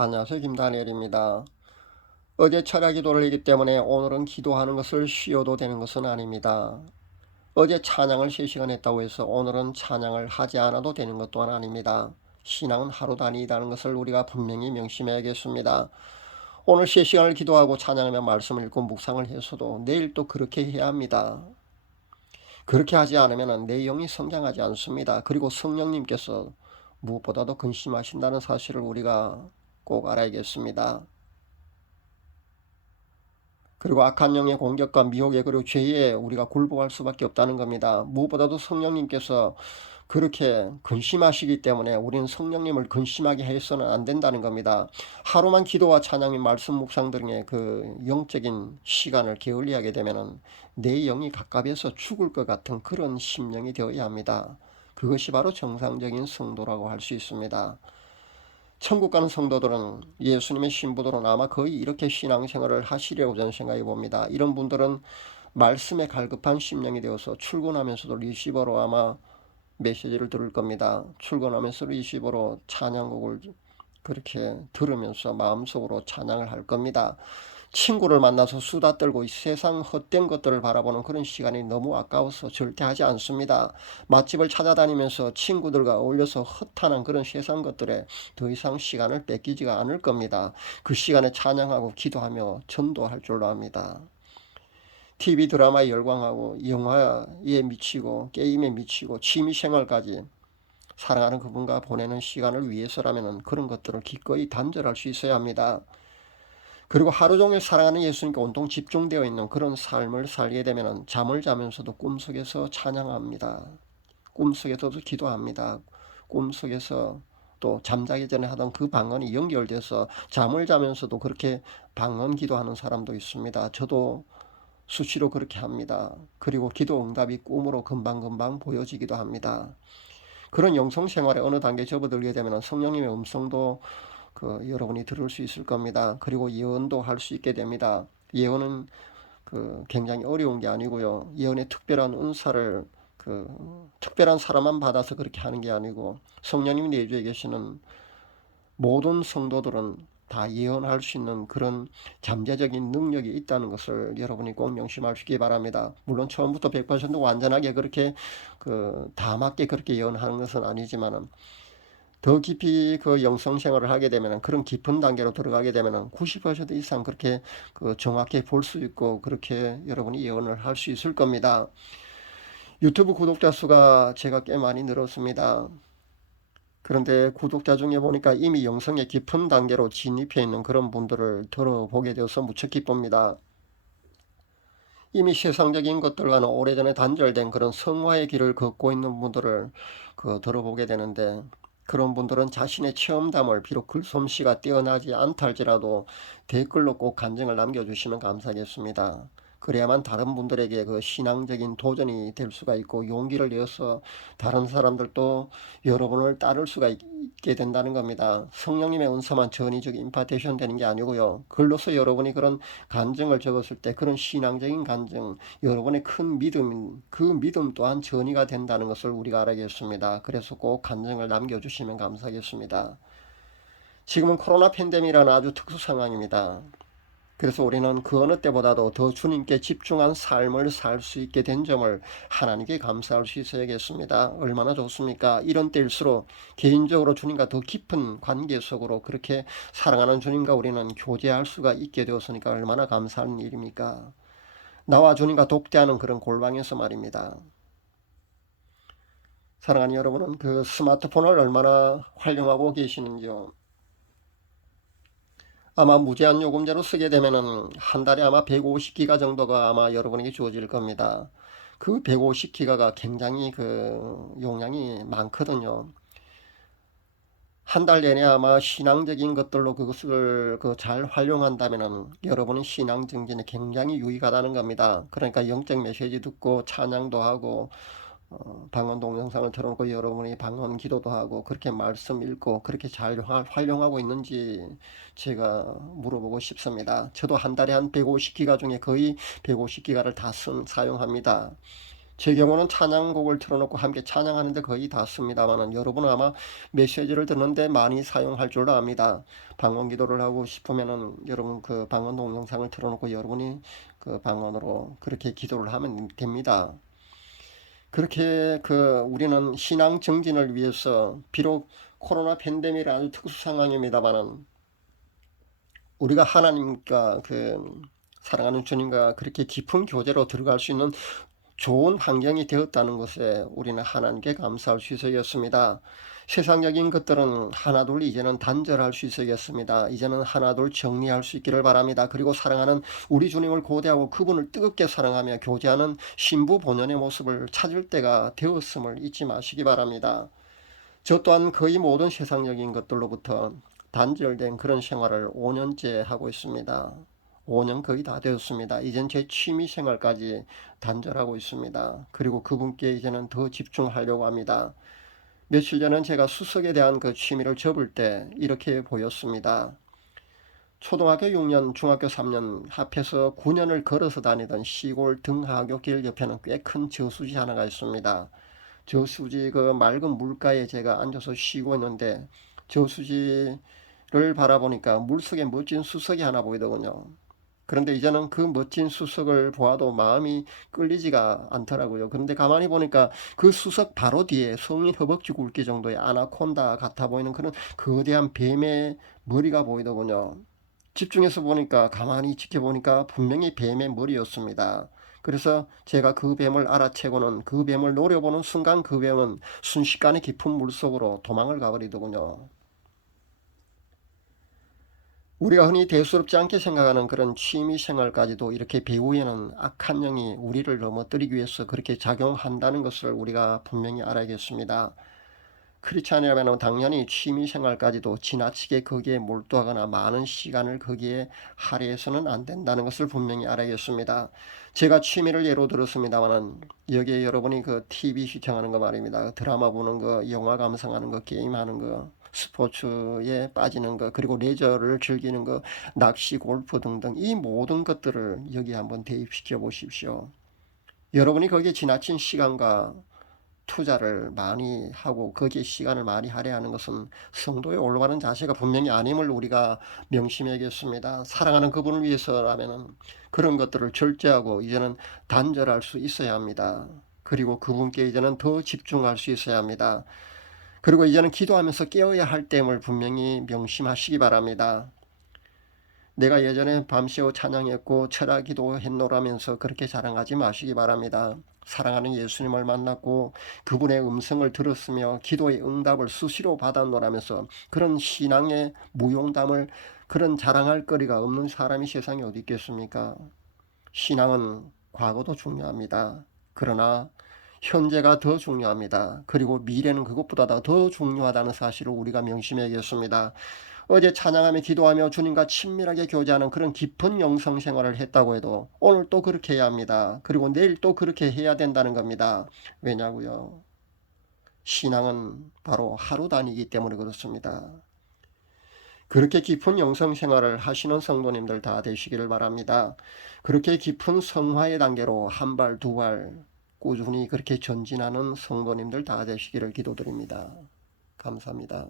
안녕하세요. 김다니엘입니다. 어제 철야 기도를이기 때문에 오늘은 기도하는 것을 쉬어도 되는 것은 아닙니다. 어제 찬양을 3시간 했다고 해서 오늘은 찬양을 하지 않아도 되는 것 또한 아닙니다. 신앙은 하루 단위이라는 것을 우리가 분명히 명심해야겠습니다. 오늘 3시간을 기도하고 찬양하며 말씀을 읽고 묵상을 해서도 내일 또 그렇게 해야 합니다. 그렇게 하지 않으면 내 영이 성장하지 않습니다. 그리고 성령님께서 무엇보다도 근심하신다는 사실을 우리가 꼭 알아야겠습니다. 그리고 악한 영의 공격과 미혹에 그리고 죄에 우리가 굴복할 수밖에 없다는 겁니다. 무엇보다도 성령님께서 그렇게 근심하시기 때문에 우리는 성령님을 근심하게 해서는 안 된다는 겁니다. 하루만 기도와 찬양의 말씀 묵상 등의 그 영적인 시간을 게을리하게 되면 내 영이 갑갑해서 죽을 것 같은 그런 심령이 되어야 합니다. 그것이 바로 정상적인 성도라고 할 수 있습니다. 천국 가는 성도들은 예수님의 신부들은 아마 거의 이렇게 신앙생활을 하시려고 저는 생각해 봅니다. 이런 분들은 말씀에 갈급한 심령이 되어서 출근하면서도 리시버로 아마 메시지를 들을 겁니다. 출근하면서 리시버로 찬양곡을 그렇게 들으면서 마음속으로 찬양을 할 겁니다. 친구를 만나서 수다 떨고 이 세상 헛된 것들을 바라보는 그런 시간이 너무 아까워서 절대 하지 않습니다. 맛집을 찾아다니면서 친구들과 어울려서 허탄한 그런 세상 것들에 더 이상 시간을 뺏기지가 않을 겁니다. 그 시간에 찬양하고 기도하며 전도할 줄로 압니다. TV 드라마에 열광하고 영화에 미치고 게임에 미치고 취미생활까지 사랑하는 그분과 보내는 시간을 위해서라면 그런 것들을 기꺼이 단절할 수 있어야 합니다. 그리고 하루 종일 사랑하는 예수님께 온통 집중되어 있는 그런 삶을 살게 되면 잠을 자면서도 꿈속에서 찬양합니다. 꿈속에서도 기도합니다. 꿈속에서 또 잠자기 전에 하던 그 방언이 연결돼서 잠을 자면서도 그렇게 방언 기도하는 사람도 있습니다. 저도 수시로 그렇게 합니다. 그리고 기도 응답이 꿈으로 금방금방 보여지기도 합니다. 그런 영성 생활에 어느 단계에 접어들게 되면 성령님의 음성도 여러분이 들을 수 있을 겁니다. 그리고 예언도 할 수 있게 됩니다. 예언은 굉장히 어려운 게 아니고요. 예언의 특별한 은사를 특별한 사람만 받아서 그렇게 하는 게 아니고 성령님이 내주에 계시는 모든 성도들은 다 예언할 수 있는 그런 잠재적인 능력이 있다는 것을 여러분이 꼭 명심하시기 바랍니다. 물론 처음부터 100% 완전하게 그렇게 다 맞게 그렇게 예언하는 것은 아니지만은 더 깊이 그 영성 생활을 하게 되면 그런 깊은 단계로 들어가게 되면 90% 이상 그렇게 정확히 볼 수 있고 그렇게 여러분이 예언을 할 수 있을 겁니다. 유튜브 구독자 수가 제가 꽤 많이 늘었습니다. 그런데 구독자 중에 보니까 이미 영성의 깊은 단계로 진입해 있는 그런 분들을 들어보게 되어서 무척 기쁩니다. 이미 세상적인 것들과는 오래전에 단절된 그런 성화의 길을 걷고 있는 분들을 들어보게 되는데 그런 분들은 자신의 체험담을 비록 글솜씨가 뛰어나지 않다 할지라도 댓글로 꼭 간증을 남겨주시면 감사하겠습니다. 그래야만 다른 분들에게 그 신앙적인 도전이 될 수가 있고 용기를 내어서 다른 사람들도 여러분을 따를 수가 있게 된다는 겁니다. 성령님의 은사만 전이적 임파테이션 되는 게 아니고요. 글로서 여러분이 그런 간증을 적었을 때 그런 신앙적인 간증, 여러분의 큰 믿음, 그 믿음 또한 전이가 된다는 것을 우리가 알아야겠습니다. 그래서 꼭 간증을 남겨주시면 감사하겠습니다. 지금은 코로나 팬데믹이라는 아주 특수 상황입니다. 그래서 우리는 그 어느 때보다도 더 주님께 집중한 삶을 살 수 있게 된 점을 하나님께 감사할 수 있어야겠습니다. 얼마나 좋습니까? 이런 때일수록 개인적으로 주님과 더 깊은 관계 속으로 그렇게 사랑하는 주님과 우리는 교제할 수가 있게 되었으니까 얼마나 감사한 일입니까? 나와 주님과 독대하는 그런 골방에서 말입니다. 사랑하는 여러분은 그 스마트폰을 얼마나 활용하고 계시는지요? 아마 무제한 요금제로 쓰게 되면은 한 달에 아마 150기가 정도가 아마 여러분에게 주어질 겁니다. 그 150기가가 굉장히 용량이 많거든요. 한 달 내내 아마 신앙적인 것들로 그것을 잘 활용한다면은 여러분의 신앙 증진에 굉장히 유익하다는 겁니다. 그러니까 영적 메시지 듣고 찬양도 하고 방언 동영상을 틀어놓고 여러분이 방언 기도도 하고 그렇게 말씀 읽고 그렇게 잘 활용하고 있는지 제가 물어보고 싶습니다. 저도 한 달에 한 150기가 중에 거의 150기가를 다 사용합니다. 제 경우는 찬양곡을 틀어놓고 함께 찬양하는데 거의 다 씁니다만은 여러분은 아마 메시지를 듣는데 많이 사용할 줄로 압니다. 방언 기도를 하고 싶으면은 여러분 그 방언 동영상을 틀어놓고 여러분이 그 방언으로 그렇게 기도를 하면 됩니다. 그렇게 우리는 신앙 정진을 위해서 비록 코로나 팬데믹이 아주 특수 상황입니다만은 우리가 하나님과 사랑하는 주님과 그렇게 깊은 교제로 들어갈 수 있는 좋은 환경이 되었다는 것에 우리는 하나님께 감사할 수 있어야겠습니다. 세상적인 것들은 하나둘 이제는 단절할 수 있어야겠습니다. 이제는 하나둘 정리할 수 있기를 바랍니다. 그리고 사랑하는 우리 주님을 고대하고 그분을 뜨겁게 사랑하며 교제하는 신부 본연의 모습을 찾을 때가 되었음을 잊지 마시기 바랍니다. 저 또한 거의 모든 세상적인 것들로부터 단절된 그런 생활을 5년째 하고 있습니다. 5년 거의 다 되었습니다. 이젠 제 취미 생활까지 단절하고 있습니다. 그리고 그분께 이제는 더 집중하려고 합니다. 며칠 전엔 제가 수석에 대한 그 취미를 접을 때 이렇게 보였습니다. 초등학교 6년, 중학교 3년 합해서 9년을 걸어서 다니던 시골 등하교 길 옆에는 꽤 큰 저수지 하나가 있습니다. 저수지 그 맑은 물가에 제가 앉아서 쉬고 있는데 저수지를 바라보니까 물속에 멋진 수석이 하나 보이더군요. 그런데 이제는 그 멋진 수석을 보아도 마음이 끌리지가 않더라고요. 그런데 가만히 보니까 그 수석 바로 뒤에 성인 허벅지 굵기 정도의 아나콘다 같아 보이는 그런 거대한 뱀의 머리가 보이더군요. 집중해서 보니까 가만히 지켜보니까 분명히 뱀의 머리였습니다. 그래서 제가 그 뱀을 알아채고는 그 뱀을 노려보는 순간 그 뱀은 순식간에 깊은 물속으로 도망을 가버리더군요. 우리가 흔히 대수롭지 않게 생각하는 그런 취미 생활까지도 이렇게 배후에는 악한 영이 우리를 넘어뜨리기 위해서 그렇게 작용한다는 것을 우리가 분명히 알아야겠습니다. 크리스찬이라면 당연히 취미 생활까지도 지나치게 거기에 몰두하거나 많은 시간을 거기에 할애해서는 안 된다는 것을 분명히 알아야겠습니다. 제가 취미를 예로 들었습니다만은 여기에 여러분이 그 TV 시청하는 거 말입니다. 드라마 보는 거, 영화 감상하는 거, 게임하는 거, 스포츠에 빠지는 것, 그리고 레저를 즐기는 것, 낚시, 골프 등등 이 모든 것들을 여기 한번 대입시켜 보십시오. 여러분이 거기에 지나친 시간과 투자를 많이 하고 거기에 시간을 많이 할애하는 것은 성도의 올바른 자세가 분명히 아님을 우리가 명심해야겠습니다. 사랑하는 그분을 위해서라면 그런 것들을 절제하고 이제는 단절할 수 있어야 합니다. 그리고 그분께 이제는 더 집중할 수 있어야 합니다. 그리고 이제는 기도하면서 깨어야 할 때임을 분명히 명심하시기 바랍니다. 내가 예전에 밤새워 찬양했고 철야 기도했노라면서 그렇게 자랑하지 마시기 바랍니다. 사랑하는 예수님을 만났고 그분의 음성을 들었으며 기도의 응답을 수시로 받았노라면서 그런 신앙의 무용담을 그런 자랑할 거리가 없는 사람이 세상에 어디 있겠습니까? 신앙은 과거도 중요합니다. 그러나 현재가 더 중요합니다. 그리고 미래는 그것보다 더 중요하다는 사실을 우리가 명심해야겠습니다. 어제 찬양하며 기도하며 주님과 친밀하게 교제하는 그런 깊은 영성 생활을 했다고 해도 오늘 또 그렇게 해야 합니다. 그리고 내일 또 그렇게 해야 된다는 겁니다. 왜냐고요? 신앙은 바로 하루 단위이기 때문에 그렇습니다. 그렇게 깊은 영성 생활을 하시는 성도님들 다 되시기를 바랍니다. 그렇게 깊은 성화의 단계로 한 발, 두 발 꾸준히 그렇게 전진하는 성도님들 다 되시기를 기도드립니다. 감사합니다.